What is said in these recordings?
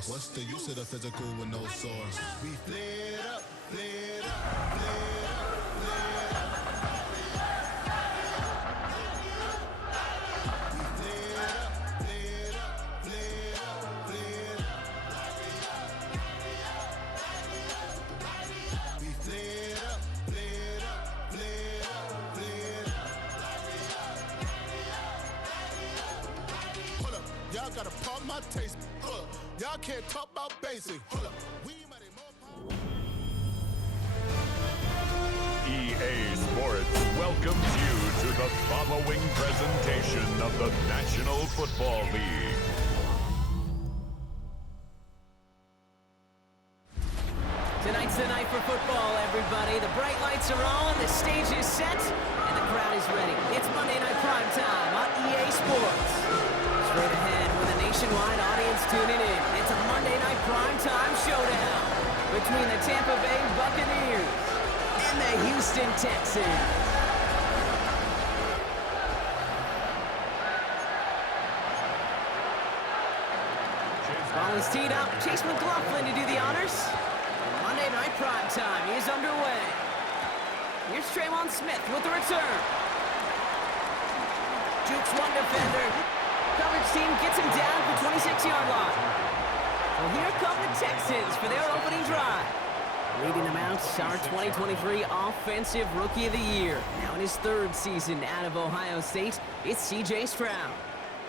loss. What's the use of the physical with no source? We flared up, flared up, flared up, flared up. We flared up, flared up, flared up, flared up. We flared up, flared up, flared up, flared up. Hold up, y'all gotta pump my taste. Hold up, y'all can't talk about basic. Hold up, we might have more power. EA Sports welcomes you to the following presentation of the National Football League. Tonight's the night for football, everybody. The bright lights are on, the stage is set, and the crowd is ready. It's Monday Night Prime Time on EA Sports. Straight ahead with a nationwide audience tuning in. It's a Monday Night Prime Time showdown between the Tampa Bay Buccaneers and the Houston Texans. Ball is teed up. Chase McLaughlin to do the honors. Monday Night Prime Time is underway. Here's Traymon Smith with the return. Jukes one defender. Coverage team gets him down at the 26-yard line. Well, here come the Texans for their opening drive. Leading them out, our 2023 Offensive Rookie of the Year. Now in his third season out of Ohio State, it's C.J. Stroud.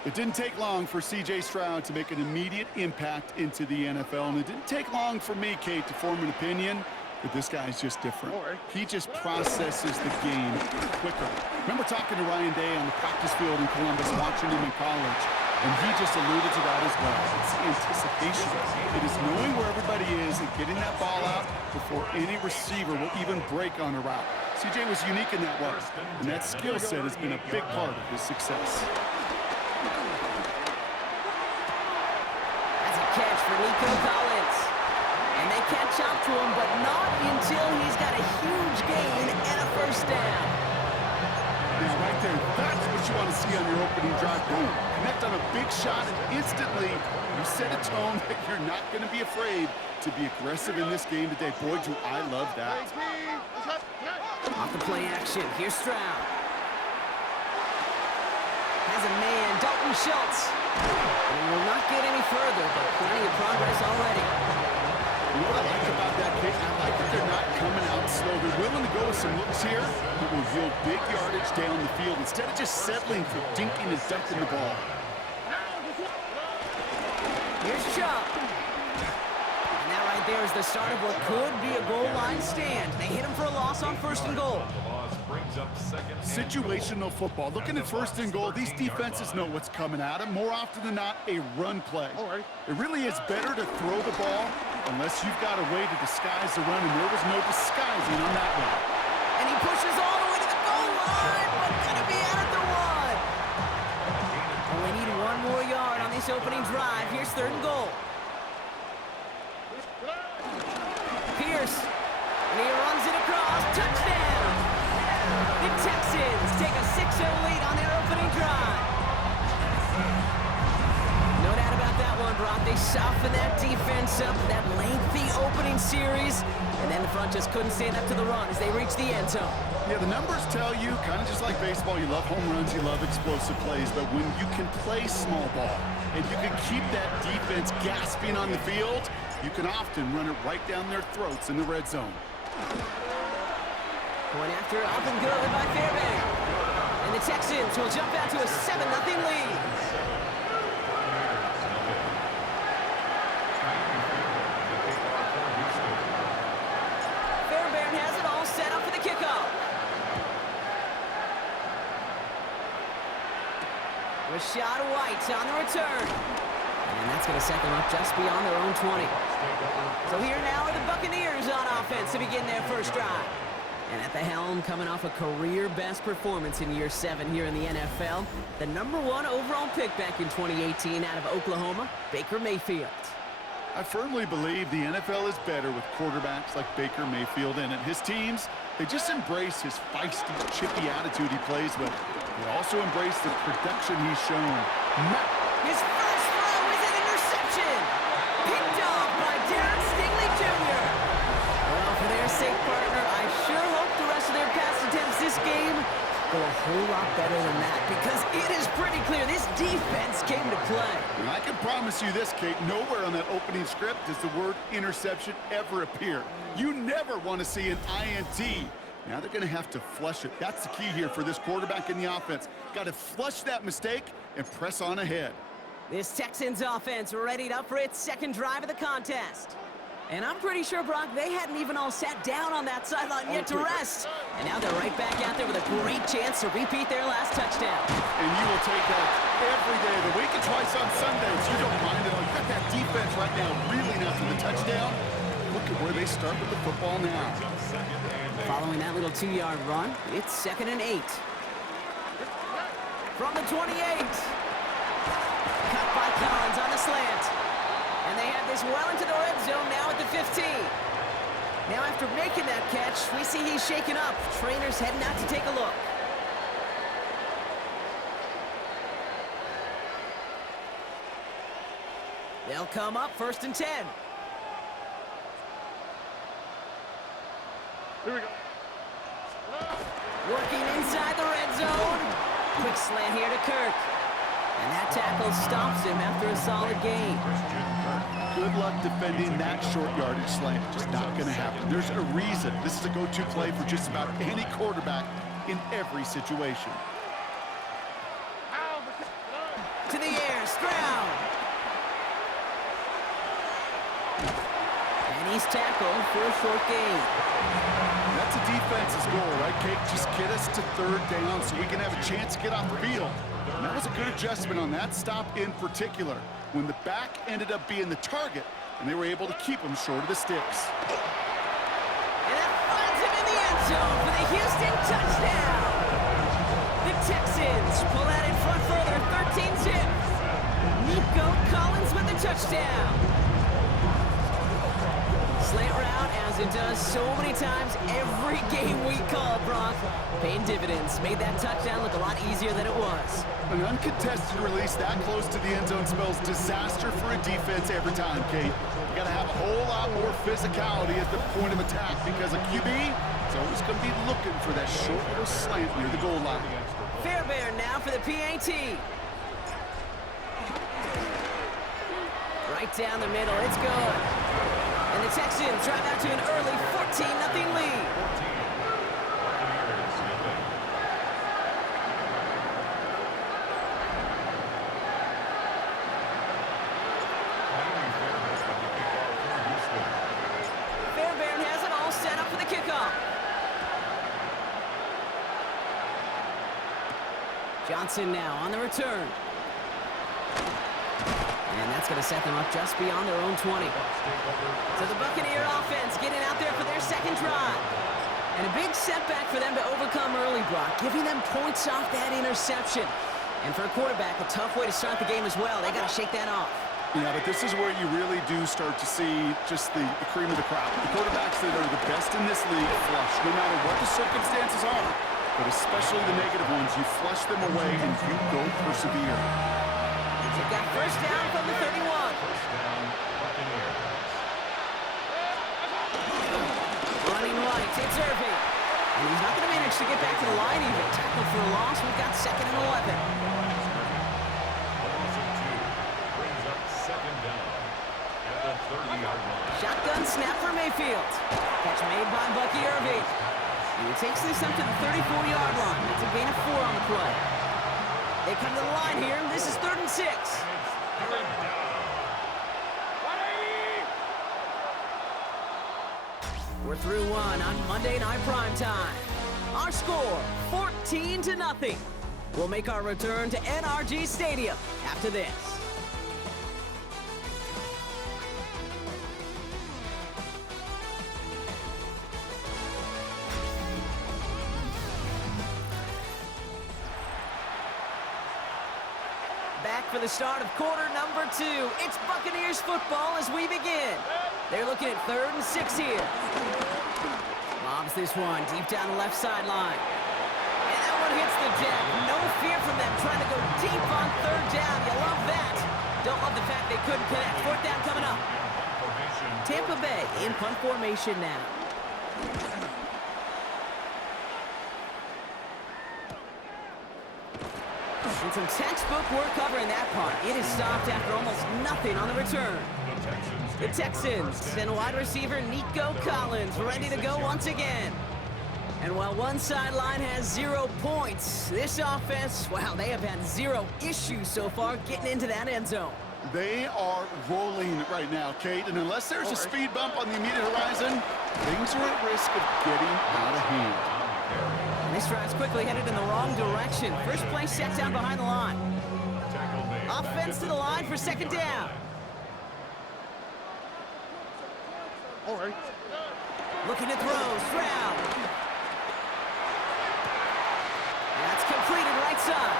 It didn't take long for C.J. Stroud to make an immediate impact into the NFL, and it didn't take long for me, Kate, to form an opinion that this guy's just different. He just processes the game quicker. Remember talking to Ryan Day on the practice field in Columbus, watching him in college, and he just alluded to that as well. It's anticipation. It is knowing where everybody is and getting that ball out before any receiver will even break on a route. C.J. was unique in that way, and that skill set has been a big part of his success. Catch for Nico Collins. And they catch up to him, but not until he's got a huge gain and a first down. He's right there. That's what you want to see on your opening drive. Boom. Connect on a big shot, and instantly you set a tone that you're not going to be afraid to be aggressive in this game today. Boy, do I love that. Off the play action. Here's Stroud. Has a man, Dalton Schultz. And he will not get any further, but plenty of progress already. You know what I like about that kick? I like that they're not coming out slow. They're willing to go with some looks here that will yield big yardage down the field instead of just settling for dinking and dunking the ball. Here's Chubb. And that right there is the start of what could be a goal line stand. They hit him for a loss on first and goal. Situational football. Looking at first and goal, these defenses know what's coming at them. More often than not, a run play. It really is better to throw the ball unless you've got a way to disguise the run, and there was no disguising on that one. And he pushes all the way to the goal line, but gonna be out at the one. And we need one more yard on this opening drive. Here's third and goal. Pierce, and he runs it across. Touchdown! The Texans take a 6-0 lead on their opening drive. No doubt about that one, Brock. They softened that defense up, that lengthy opening series, and then the front just couldn't stand up to the run as they reached the end zone. Yeah, the numbers tell you, kind of just like baseball, you love home runs, you love explosive plays, but when you can play small ball and you can keep that defense gasping on the field, you can often run it right down their throats in the red zone. Point after up and good by Fairbairn. And the Texans will jump out to a 7-0 lead. Fairbairn has it all set up for the kickoff. Rashad White on the return. And that's going to set them up just beyond their own 20. So here now are the Buccaneers on offense to begin their first drive. And at the helm, coming off a career-best performance in year 7 here in the NFL, the #1 overall pick back in 2018 out of Oklahoma, Baker Mayfield. I firmly believe the NFL is better with quarterbacks like Baker Mayfield in it. His teams, they just embrace his feisty, chippy attitude he plays with. They also embrace the production he's shown. His first throw is an interception. Picked game go a whole lot better than that, because it is pretty clear this defense came to play. And I can promise you this, Kate, nowhere on that opening script does the word interception ever appear. You never want to see an INT. Now they're going to have to flush it. That's the key here for this quarterback in the offense. Got to flush that mistake and press on ahead. This Texans offense readied up for its second drive of the contest. And I'm pretty sure, Brock, they hadn't even all sat down on that sideline yet to rest. And now they're right back out there with a great chance to repeat their last touchdown. And you will take that every day of the week and twice on Sundays. You don't mind it all. You got that defense right now reeling after the touchdown. Look at where they start with the football now. Following that little 2-yard run, it's 2nd and 8. From the 28. Cut by Collins on the slant. And they have this well into the red zone now at the 15. Now after making that catch, we see he's shaken up. Trainer's heading out to take a look. They'll come up 1st and 10. Here we go. Working inside the red zone. Quick slant here to Kirk. And that tackle stops him after a solid gain. Good luck defending that short yardage slant. Just not going to happen. There's a reason. This is a go-to play for just about any quarterback in every situation. To the air, Stroud. And he's tackled for a short gain. That's a defense's goal, right, Kate? Just get us to 3rd down so we can have a chance to get off the field. And that was a good adjustment on that stop in particular, when the back ended up being the target, and they were able to keep him short of the sticks. And that finds him in the end zone for the Houston touchdown. The Texans pull out in front for their 13-zip. Nico Collins with the touchdown. Slant route, as it does so many times every game we call, Brock. Paying dividends. Made that touchdown look a lot easier than it was. An uncontested release that close to the end zone spells disaster for a defense every time, Kate. You got to have a whole lot more physicality at the point of attack, because a QB is always going to be looking for that short little slant near the goal line. Fairbairn now for the PAT. Right down the middle. It's good. And the Texans drive out to an early 14-0 lead. Fairbairn has it all set up for the kickoff. Johnson now on the return. And that's going to set them up just beyond their own 20. So the Buccaneer offense getting out there for their second drive. And a big setback for them to overcome early, Brock, giving them points off that interception. And for a quarterback, a tough way to start the game as well. They got to shake that off. Yeah, but this is where you really do start to see just the cream of the crop. The quarterbacks that are the best in this league flush, no matter what the circumstances are. But especially the negative ones, you flush them away and you go persevere. They got 1st down from the 31. Running right, it's Irving. And he's not going to manage to get back to the line even. Tackle for a loss. We've got 2nd and 11. Shotgun snap for Mayfield. Catch made by Bucky Irving. And he takes this up to the 34-yard line. That's a gain of 4 on the play. They come to the line here. This is 3rd and 6. We're through one on Monday Night Primetime. Our score, 14-0. We'll make our return to NRG Stadium after this. Back for the start of quarter number 2. It's Buccaneers football as we begin. They're looking at 3rd and 6 here. Lobs this one deep down the left sideline. And that one hits the deck. No fear from them trying to go deep on 3rd down. You love that. Don't love the fact they couldn't connect. 4th down coming up. Tampa Bay in punt formation now. And some textbook work covering that part. It is stopped after almost nothing on the return. The Texans and wide receiver Nico Collins ready to go once again. And while one sideline has 0 points, this offense, wow, they have had 0 issues so far getting into that end zone. They are rolling right now, Kate, and unless there's a speed bump on the immediate horizon, things are at risk of getting out of hand. And this drive's quickly headed in the wrong direction. First play set down behind the line. Offense to the line for second down. All right. Looking to throw, Stroud. That's completed right side.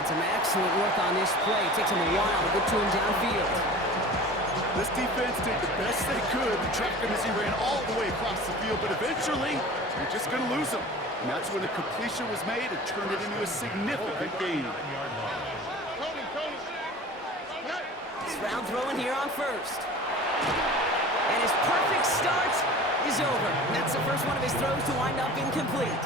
And some excellent work on this play. It takes him a while to get to him downfield. This defense did the best they could to track him as he ran all the way across the field, but eventually, they're just going to lose him. And that's when a completion was made and turned it into a significant gain. Stroud throwing here on first. And his perfect start is over. And that's the first one of his throws to wind up incomplete.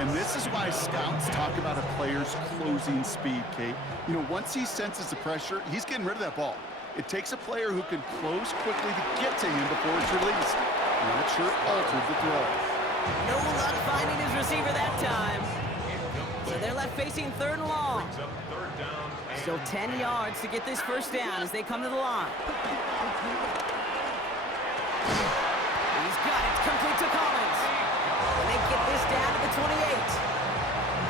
And this is why scouts talk about a player's closing speed, Kate. You know, once he senses the pressure, he's getting rid of that ball. It takes a player who can close quickly to get to him before it's released. And that sure altered the throw. No luck finding his receiver that time. So they're left facing third and long. Still 10 yards to get this first down as they come to the line. He's got it. Complete to Collins. And they get this down to the 28.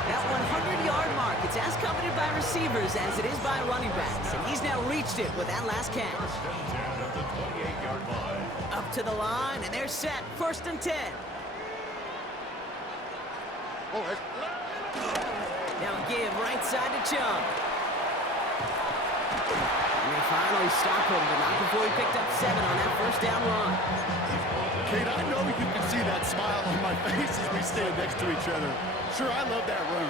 That 100-yard mark, it's as coveted by receivers as it is by running backs. And he's now reached it with that last catch. Up to the line, and they're set. First and 10. Now give right side to Chung. And they finally stop him, but not before he picked up 7 on that first down run. Kate, I know you can see that smile on my face as we stand next to each other. Sure, I love that run.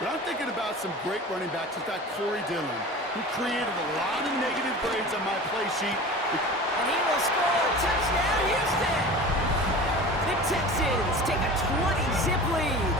But I'm thinking about some great running backs. In fact, Corey Dillon, who created a lot of negative grades on my play sheet. And he will score. Touchdown, Houston! The Texans take a 20-zip lead.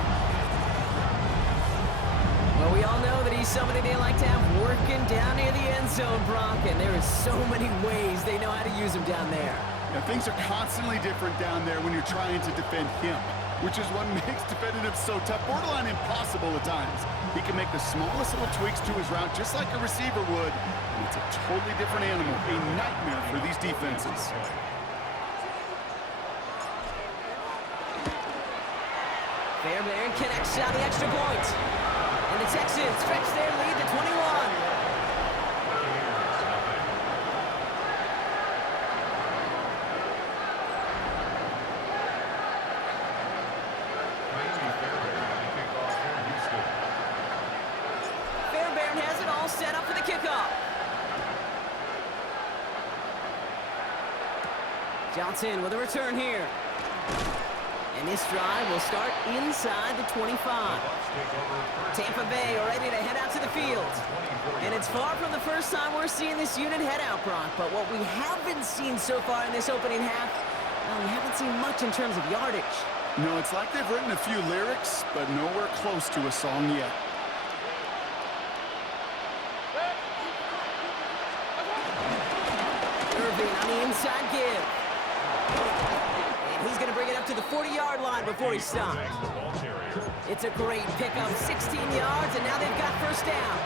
Well, we all know that he's somebody they like to have working down near the end zone, Brock, and there is so many ways they know how to use him down there. Yeah, things are constantly different down there when you're trying to defend him, which is what makes defending him so tough, borderline impossible at times. He can make the smallest little tweaks to his route just like a receiver would, and it's a totally different animal, a nightmare for these defenses. Fairbairn connects out the extra point. And the Texans stretch their lead to 21. Fairbairn has it all set up for the kickoff. Johnson with a return here. And this drive will start inside the 25. Tampa Bay are ready to head out to the field. And it's far from the first time we're seeing this unit head out, Brock. But what we haven't seen so far in this opening half, well, we haven't seen much in terms of yardage. No, it's like they've written a few lyrics, but nowhere close to a song yet. Irving on the inside give. He's going to bring it up to the 40-yard line before he stops. It's a great pickup, 16 yards, and now they've got first down.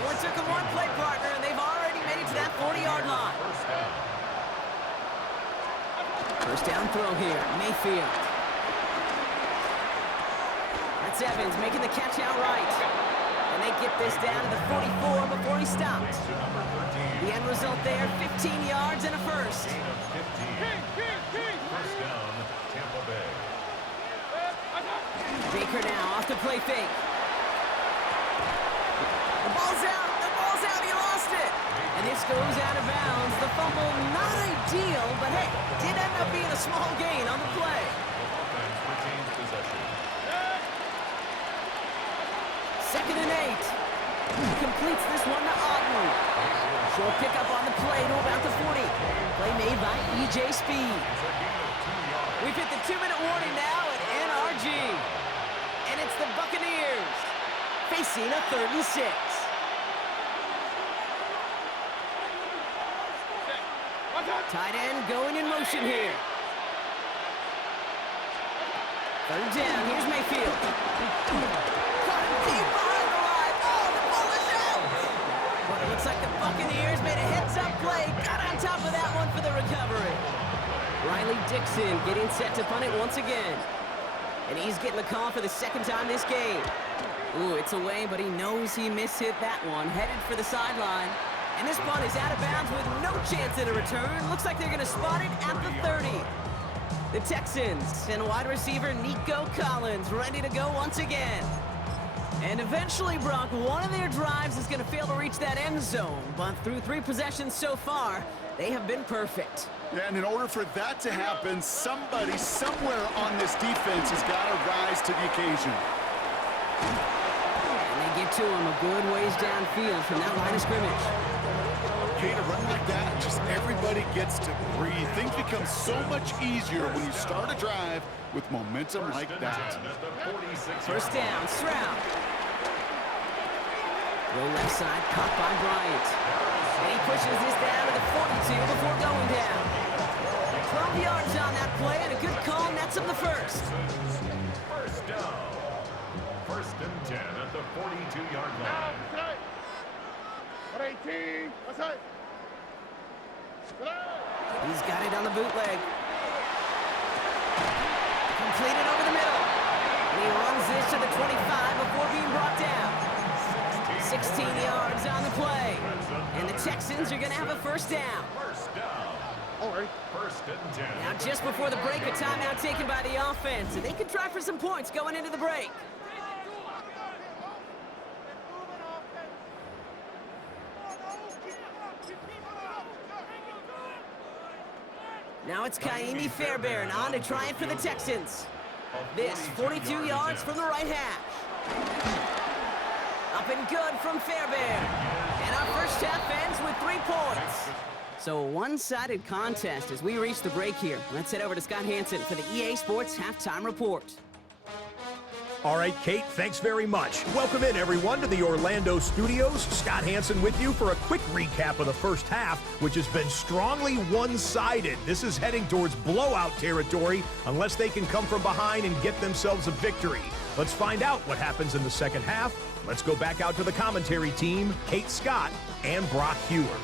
Only took them one play, partner, and they've already made it to that 40-yard line. First down throw here, Mayfield. That's Evans making the catch outright. And they get this down to the 44 before he stopped. The end result there, 15 yards and a first. Baker now off the play fake. The ball's out, he lost it. And this goes out of bounds. The fumble, not ideal, but hey, did end up being a small gain on the play. Second and 8. Completes this one to Ogden. Short pickup on the play to about the 40. Play made by E.J. Speed. We've hit the 2-minute warning now at NRG. And it's the Buccaneers facing a 3rd and 6. Tight end going in motion here. 3rd down. Here's Mayfield. Caught him deep behind the line. Oh, the ball is out. But it looks like the Buccaneers made a heads-up play. Got on top of that one for the recovery. Riley Dixon getting set to punt it once again. And he's getting the call for the 2nd time this game. Ooh, it's away, but he knows he mishit that one. Headed for the sideline. And this punt is out of bounds with no chance at a return. Looks like they're going to spot it at the 30. The Texans and wide receiver Nico Collins ready to go once again. And eventually, Brock, one of their drives is going to fail to reach that end zone. But through 3 possessions so far, they have been perfect. Yeah, and in order for that to happen, somebody somewhere on this defense has got to rise to the occasion. And they get to him a good ways downfield from that line of scrimmage. Okay, to run like that, just everybody gets to breathe. Things become so much easier when you start a drive with momentum like that. 1st down, Stroud. Go left side, caught by Bryant. And he pushes this down to the 42 before going down. 12 yards on that play, and a good call nets him the 1st. 1st down. 1st and 10 at the 42-yard line. He's got it on the bootleg. Completed over the middle. And he runs this to the 25 before being brought down. 16 yards on the play. And the Texans are going to have a 1st down. 1st down. 1st and 10. Now just before the break, a timeout taken by the offense. And they can try for some points going into the break. Now it's Kaimi Fairbairn on to try it for the Texans. This 42 yards from the right hash. Up and good from Fairbairn. And our 1st half ends with 3 points. So a one-sided contest as we reach the break here. Let's head over to Scott Hansen for the EA Sports Halftime Report. All right, Kate, thanks very much. Welcome in, everyone, to the Orlando studios. Scott Hansen with you for a quick recap of the 1st half, which has been strongly one-sided. This is heading towards blowout territory unless they can come from behind and get themselves a victory. Let's find out what happens in the 2nd half. Let's go back out to the commentary team, Kate Scott and Brock Hewer.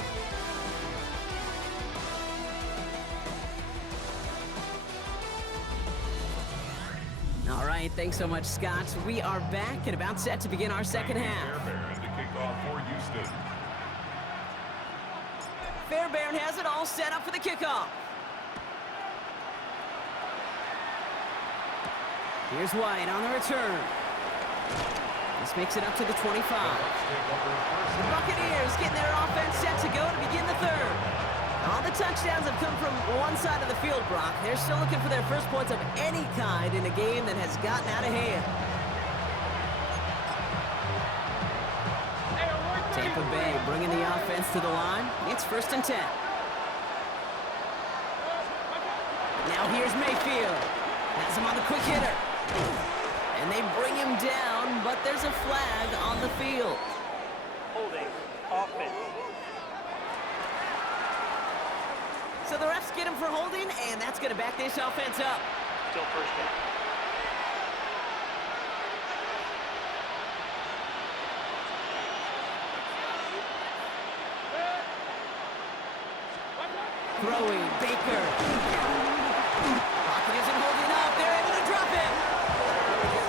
All right, thanks so much, Scott. We are back and about set to begin our 2nd half. Fairbairn to kick off for Houston. Fairbairn has it all set up for the kickoff. Here's White on the return. This makes it up to the 25. The Buccaneers getting their offense set to go to begin the 3rd. All the touchdowns have come from one side of the field, Brock. They're still looking for their 1st points of any kind in a game that has gotten out of hand. Tampa Bay bringing the offense to the line. It's 1st and 10. Now here's Mayfield. Has him on the quick hitter. And they bring him down, but there's a flag on the field. Holding offense. So the refs get him for holding, and that's going to back this offense up. Still 1st down. Throwing, Baker. Pocket isn't holding up. They're able to drop him.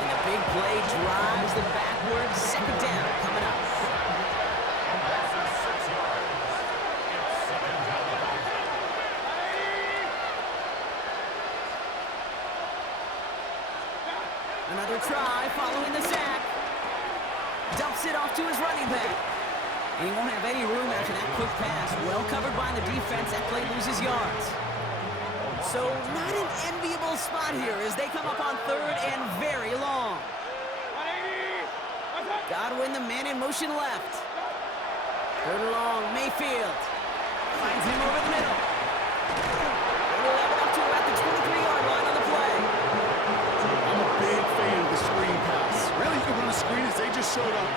And the big play drives them backwards. 2nd down coming up. Another try following the sack. Dumps it off to his running back. And he won't have any room after that quick pass. Well covered by the defense. That play loses yards. So not an enviable spot here as they come up on 3rd and very long. Godwin, the man in motion left. 3rd and long, Mayfield. Finds him over the middle. They'll have it up to at the 23-yard line on the play. I'm a big fan of the screen pass. Really, you can run a screen as they just showed up.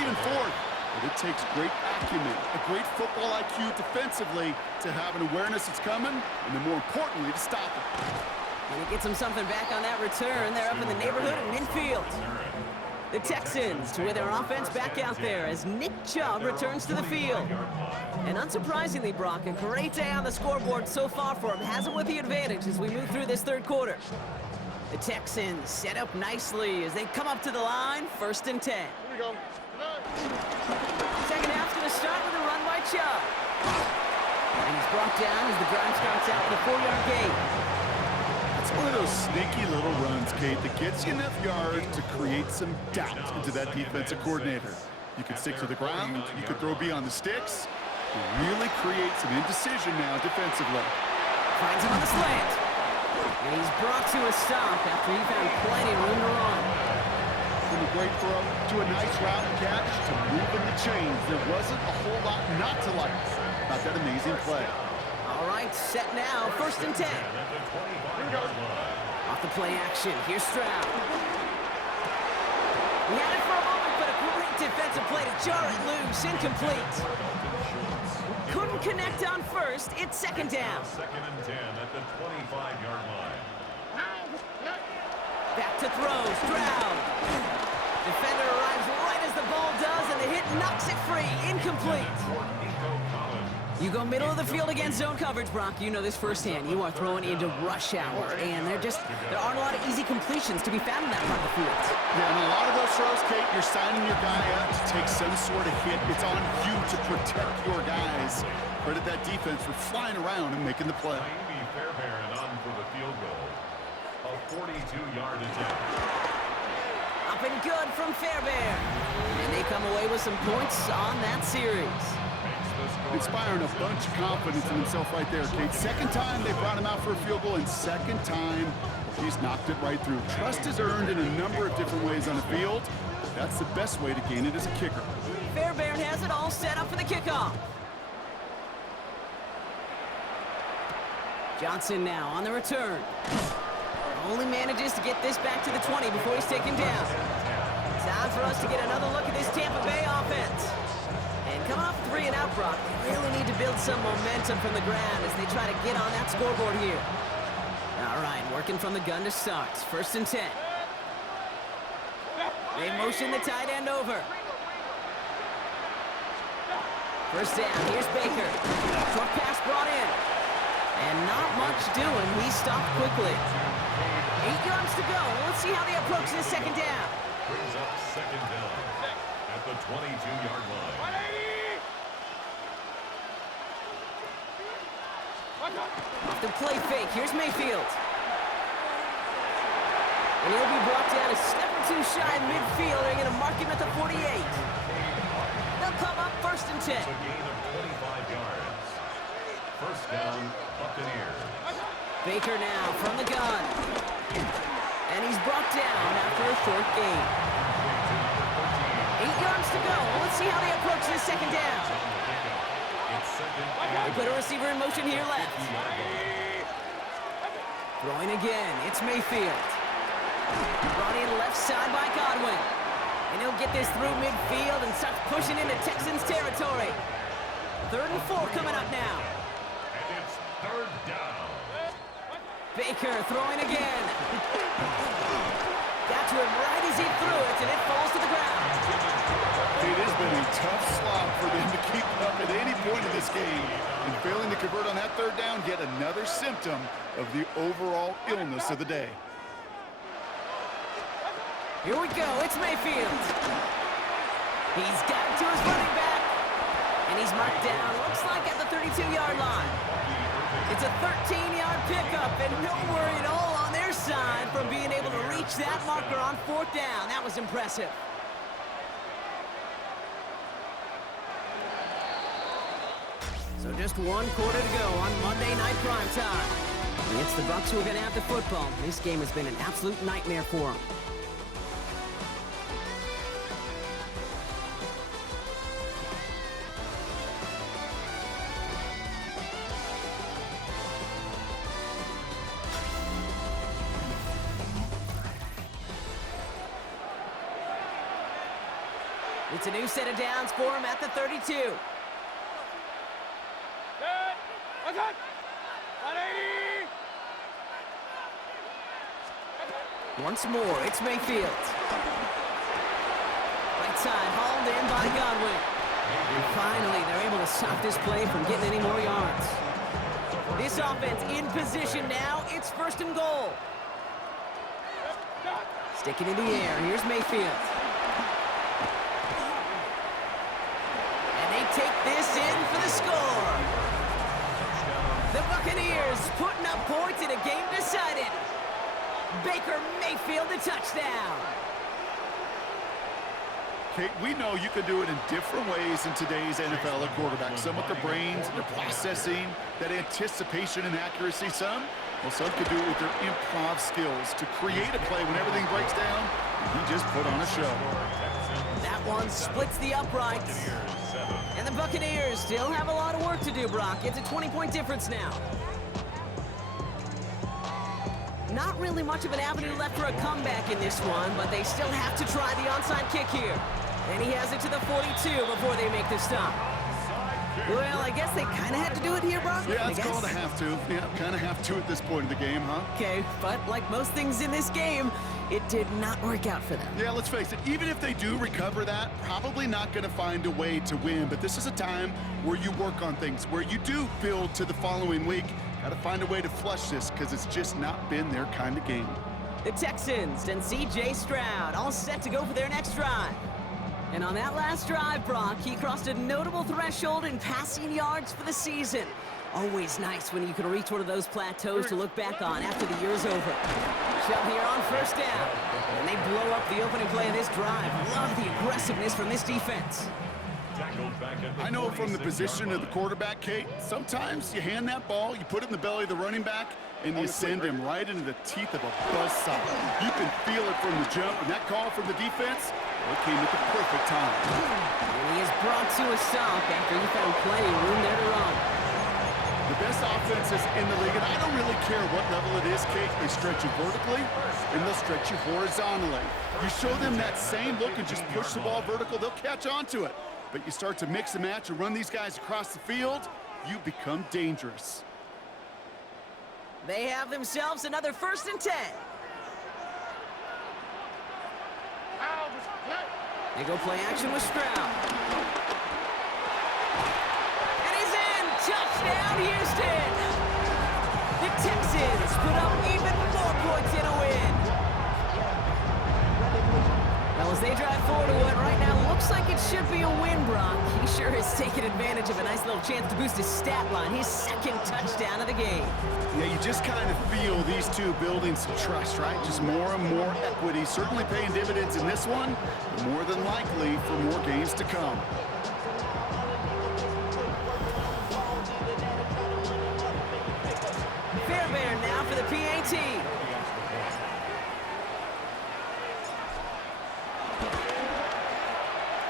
even fourth. But it takes great acumen, a great football IQ defensively to have an awareness it's coming, and then more importantly, to stop it. And he gets him something back on that return. They're up in the neighborhood at midfield. The Texans with their offense back out there as Nick Chubb returns to the field. And unsurprisingly, Brock, a great day on the scoreboard so far for him. Has him with the advantage as we move through this third quarter. The Texans set up nicely as they come up to the line, 1st and 10. Here we go. Second half's going to start with a run by Chubb. And he's brought down as the drive starts out with a 4-yard gain. It's one of those sneaky little runs, Kate, that gets you enough yards to create some doubt into that defensive coordinator. You can stick to the ground, you can throw beyond the sticks, and really create some indecision now defensively. Finds him on the slant. And he's brought to a stop after he found plenty of room to run. From a great throw to a nice route and catch to moving the chains. There wasn't a whole lot not to like about that amazing play. All right, set now, 1st and 10. Off the play action, here's Stroud. He had it for a moment, but a great defensive play to jar it loose, incomplete. Couldn't connect on 1st, it's 2nd down. 2nd and 10 at the 25-yard line. Back to throw, Stroud. Defender arrives right as the ball does, and the hit knocks it free, incomplete. You go middle of the field against zone coverage, Brock. You know this firsthand. You are throwing into rush hour, and there aren't a lot of easy completions to be found in that part of the field. Yeah, and a lot of those throws, Kate, you're signing your guy up to take some sort of hit. It's on you to protect your guys. Credit that defense for flying around and making the play. Miami Fairbairn on for the field goal. A 42-yard attempt. Up and good from Fairbairn. And they come away with some points on that series. Inspiring a bunch of confidence in himself right there, Kate. 2nd time they brought him out for a field goal, and 2nd time he's knocked it right through. Trust is earned in a number of different ways on the field. That's the best way to gain it as a kicker. Fairbairn has it all set up for the kickoff. Johnson now on the return. Only manages to get this back to the 20 before he's taken down. Time for us to get another look at this Tampa Bay offense. And coming off 3 and out, Brock, they really need to build some momentum from the ground as they try to get on that scoreboard here. All right, working from the gun to start. 1st and 10. They motion the tight end over. 1st down, here's Baker. Short pass brought in. And not much doing. He stopped quickly. 8 yards to go. Let's see how they approach this 2nd down. Brings up 2nd down at the 22-yard line. Off the play fake, here's Mayfield. And he'll be brought down a step or 2 shy of midfield. They're going to mark him at the 48. They'll come up 1st and 10. A gain of 25 yards. 1st down, Buccaneers. Baker now from the gun. And he's brought down after a short gain. 8 yards to go. Let's see how they approach this 2nd down. They put a receiver in motion here left. Throwing again. It's Mayfield. Brought in left side by Godwin. And he'll get this through midfield and starts pushing into Texans territory. 3rd and 4 coming up now. And it's 3rd down. Baker throwing again. Got to him right as he threw it, and it falls to the ground. It has been a tough slog for them to keep up at any point in this game. And failing to convert on that 3rd down, yet another symptom of the overall illness of the day. Here we go, it's Mayfield. He's got it to his running back. And he's marked down, looks like at the 32-yard line. It's a 13-yard pickup, and no worry at all on their side from being able to reach that marker on 4th down. That was impressive. So just 1 quarter to go on Monday Night Primetime. And it's the Bucs who are going to have the football. This game has been an absolute nightmare for them. The It's a new set of downs for him at the 32. Once more, it's Mayfield. Right side, hauled in by Godwin. And finally, they're able to stop this play from getting any more yards. This offense in position now. It's 1st and goal. Stick it in the air. Here's Mayfield. And they take this in for the score. The Buccaneers putting up points in a game decided. Baker Mayfield, a touchdown. Kate, we know you can do it in different ways in today's NFL at quarterback. Some with their brains, their processing, that anticipation and accuracy. Some can do it with their improv skills to create a play when everything breaks down. He just put on a show. That one splits the uprights. And the Buccaneers still have a lot of work to do, Brock. It's a 20-point difference now. Not really much of an avenue left for a comeback in this one, but they still have to try the onside kick here. And he has it to the 42 before they make the stop. Well, I guess they kind of had to do it here, Brock. Yeah, it's called a have to. Yeah, kind of have to at this point in the game, huh? Okay, but like most things in this game, it did not work out for them. Yeah, let's face it, even if they do recover that, probably not going to find a way to win. But this is a time where you work on things, where you do build to the following week. Got to find a way to flush this because it's just not been their kind of game. The Texans and C.J. Stroud all set to go for their next drive. And on that last drive, Brock, he crossed a notable threshold in passing yards for the season. Always nice when you can reach one of those plateaus to look back on after the year's over. Shove here on 1st down. And they blow up the opening play of this drive. Love the aggressiveness from this defense. I know from the position of the quarterback, Kate, sometimes you hand that ball, you put it in the belly of the running back, and you send him right into the teeth of a buzzsaw. You can feel it from the jump, and that call from the defense, it came at the perfect time. And he is brought to a stop after he found plenty of room there to run. The best offenses in the league, and I don't really care what level it is, Kate, they stretch you vertically, and they'll stretch you horizontally. You show them that same look and just push the ball vertical, they'll catch on to it. But you start to mix and match and run these guys across the field, you become dangerous. They have themselves another 1st and 10. They go play action with Stroud. And he's in! Touchdown, Houston! The Texans put up even more points in a win. Well, as they drive forward to what right now looks like it should be a win, Brock. He sure has taken advantage of a nice little chance to boost his stat line. His 2nd touchdown of the game. Yeah, you just kind of feel these two building some trust, right? Just more and more equity. Certainly paying dividends in this one, but more than likely for more games to come. Fairbairn now for the PAT.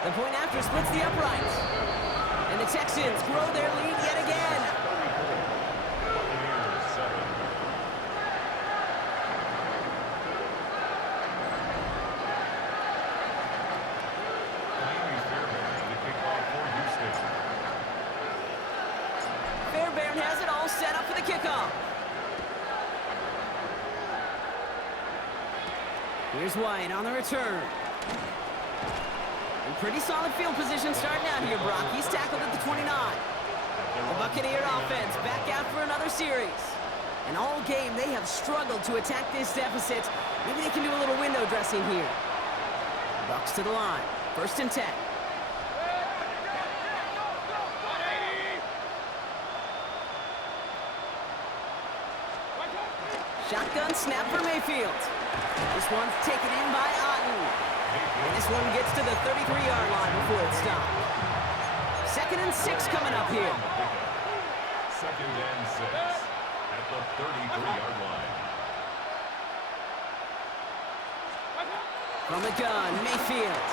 The point after splits the uprights. And the Texans grow their lead yet again. Fairbairn has it all set up for the kickoff. Here's White on the return. Pretty solid field position starting out here, Brock. He's tackled at the 29. The Buccaneer offense back out for another series. And all game, they have struggled to attack this deficit. Maybe they can do a little window dressing here. Bucks to the line. 1st and 10. Shotgun snap for Mayfield. This one's taken in by Otten. And this one gets to the 33-yard line before it's stopped. 2nd and 6 coming up here. 2nd and 6 at the 33-yard line. From the gun, Mayfield.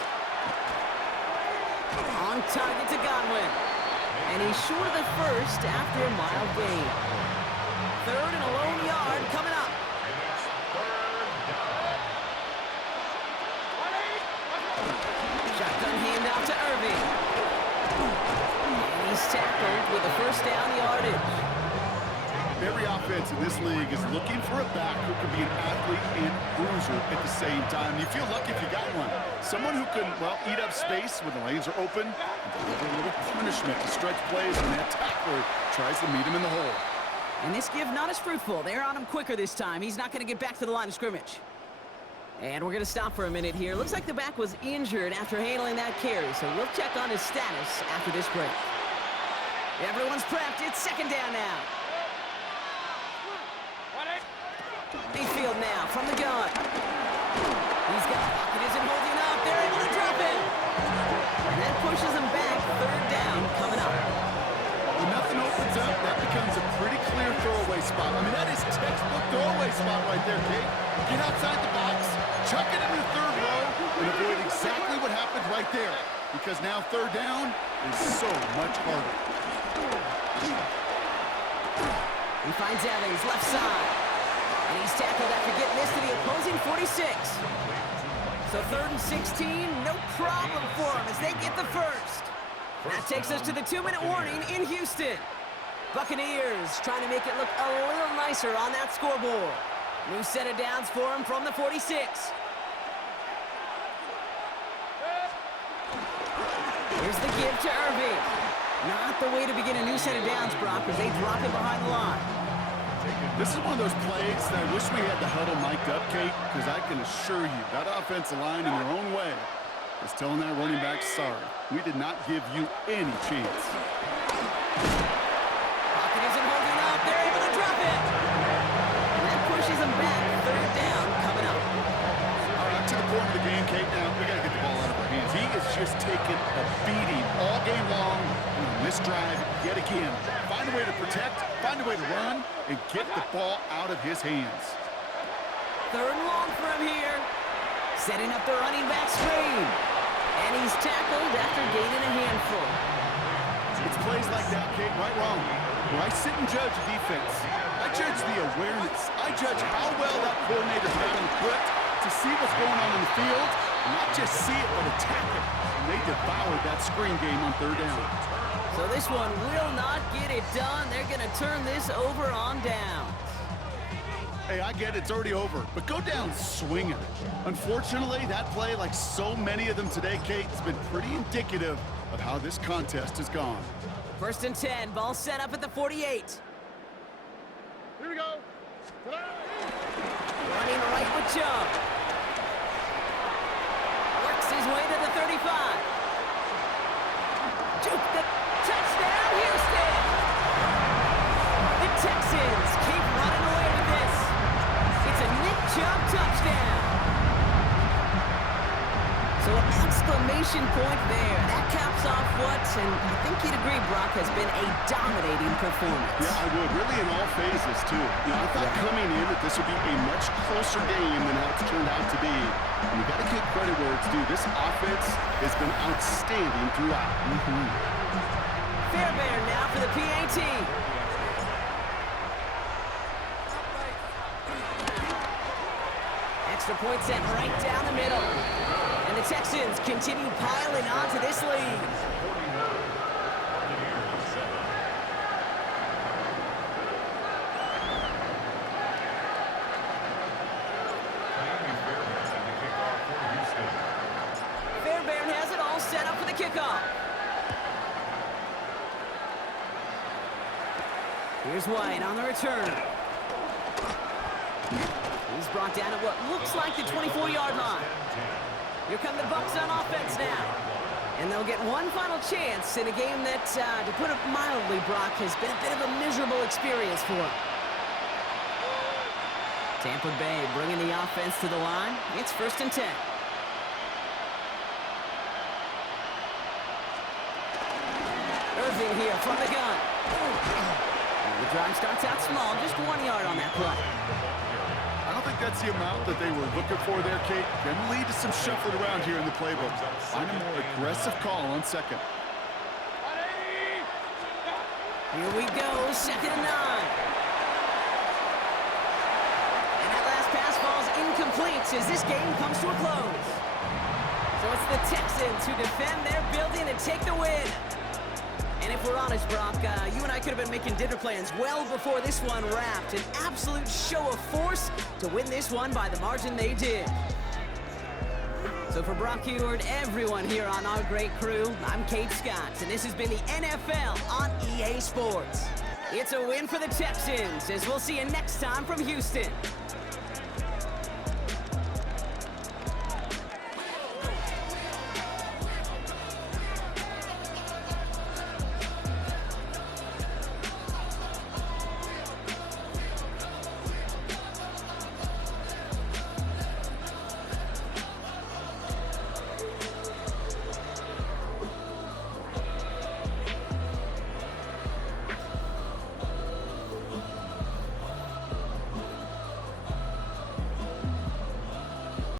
On target to Godwin. And he's short of the 1st after a mild gain. 3rd and a lone yard coming up. Shotgun hand off to Irving. And he's tackled with a first down yardage. Every offense in this league is looking for a back who can be an athlete and bruiser at the same time. You feel lucky if you got one. Someone who can, well, eat up space when the lanes are open and deliver a little punishment to stretch plays when that tackler tries to meet him in the hole. And this give not as fruitful. They're on him quicker this time. He's not going to get back to the line of scrimmage. And we're going to stop for a minute here. Looks like the back was injured after handling that carry, so we'll check on his status after this break. Everyone's prepped. It's second down now. Field now from the gun. He's got the pocket, isn't holding up. They're able to drop it. And that pushes him back. Third down coming up. When nothing opens up, that becomes a pretty clear throwaway spot. I mean, that is textbook throwaway spot right there, Kate. Get outside the box, chuck it in the third row, and avoid exactly what happened right there. Because now third down is so much harder. He finds Evans left side. And he's tackled after getting this to the opposing 46. So 3rd and 16, no problem for him as they get the first. That takes us to the 2-minute warning in Houston. Buccaneers trying to make it look a little nicer on that scoreboard. New set of downs for him from the 46. Here's the give to Irving. Not the way to begin a new set of downs, Brock, as they drop it behind the line. This is one of those plays that I wish we had the huddle mic'd up, Kate, because I can assure you that offensive line in their own way is telling that running back, sorry, we did not give you any chance. Pocket isn't holding up. They're able to drop it. And that pushes them back. Third down coming up. All right, to the point of the game, Kate, now we got to get the ball out of our hands. He is just taking a beating all game long on this drive yet again. Find a way to protect, find a way to run, and get the ball out of his hands. Third and long for him here. Setting up the running back screen. And he's tackled after gaining a handful. It's plays like that, Kate, right wrong. When I sit and judge a defense, I judge the awareness. I judge how well that coordinator's got him equipped to see what's going on in the field, and not just see it, but attack it. And they devoured that screen game on third down. So this one will not get it done. They're going to turn this over on down. Hey, I get it's already over, but go down swinging. Unfortunately, that play, like so many of them today, Kate, has been pretty indicative of how this contest has gone. 1st and 10, ball set up at the 48. Here we go. Running right with Chubb. Works his way to the 35. Juke the touchdown, Houston! The Texans keep running away with this. It's a Nick Chubb touchdown. So an exclamation point there. That caps off what, and I think you'd agree, Brock, has been a dominating performance. Yeah, I would. Really in all phases, too. You know, I thought coming in that this would be a much closer game than how it's turned out to be. And you got to give credit where it's due. This offense has been outstanding throughout. Fairbairn now for the PAT. Extra point sent right down the middle. And the Texans continue piling on to this lead. Fairbairn has it all set up for the kickoff. Here's White on the return. He's brought down at what looks like the 24-yard line. Here come the Bucs on offense now. And they'll get one final chance in a game that, to put it mildly, Brock, has been a bit of a miserable experience for them. Tampa Bay bringing the offense to the line. It's 1st and 10. Irving here from the gun. The drive starts out small, just 1 yard on that play. I don't think that's the amount that they were looking for there, Kate. Can lead to some shuffling around here in the playbook. Find a more aggressive call on second. Here we go, 2nd and 9. And that last pass falls incomplete as this game comes to a close. So So it's the Texans who defend their building and take the win. And if we're honest, Brock, you and I could have been making dinner plans well before this one wrapped. An absolute show of force to win this one by the margin they did. So for Brock Heward, everyone here on our great crew, I'm Kate Scott, and this has been the NFL on EA Sports. It's a win for the Texans, as we'll see you next time from Houston.